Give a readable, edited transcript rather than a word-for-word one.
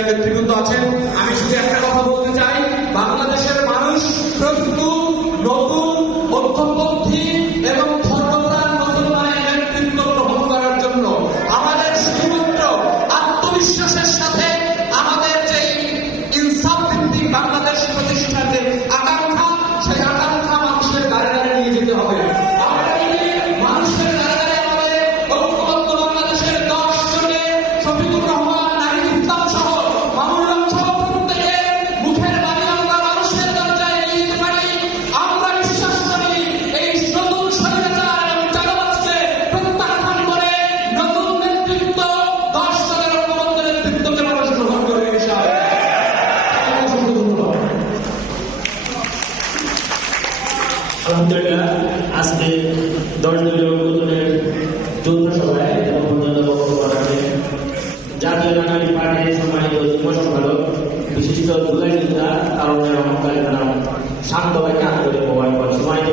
Senior নেতৃবৃন্দ আছেন, আমি শুধু একটা কথা বলতে চাই, বাংলাদেশের মানুষ প্রস্তুত নতুন মধ্যপন্থী এবং ধর্মপ্রাণ মুসলমানের নেতৃত্ব গ্রহণ করার জন্য। আমাদের শুধুমাত্র আত্মবিশ্বাসের সাথে আমাদের যে ইনসাফ ভিত্তিক বাংলাদেশ প্রতিষ্ঠার যে আকাঙ্ক্ষা, সেই আকাঙ্ক্ষা মানুষের দ্বারে দ্বারে নিয়ে যেতে হবে। মানুষের দ্বারে দ্বারে আমাদের ঐক্যবদ্ধ বাংলাদেশের 10 জনে শফিকুর রহমান, নাহিদ ইসলাম সহ মামুনুল সহ প্রত্যেকে মুখের বাণী আমরা মানুষের দরজায় নিয়ে যেতে পারি। আমরা বিশ্বাস করি এই নতুন স্বাধীনতার এবং চাঁদাবাজকে প্রত্যাখ্যান করে নতুন নেতৃত্ব 10 জনের ঐক্যবদ্ধ নেতৃত্বকে মানুষ গ্রহণ করবে ইনশাআল্লাহ। আলহামদুলিল্লাহ, আজকে 10 দলীয় ঐক্যজোটের যৌথ সভায় বক্তব্য রাখেন জাতীয় নাগরিক পার্টির সম্মানিত যুব সম্পাদক বিশিষ্ট জুলাই যোদ্ধা কারণের রহমতুল্লাহ নাম শান্ত ভাইকে আন্তরিক মোবাইল সম্মানিত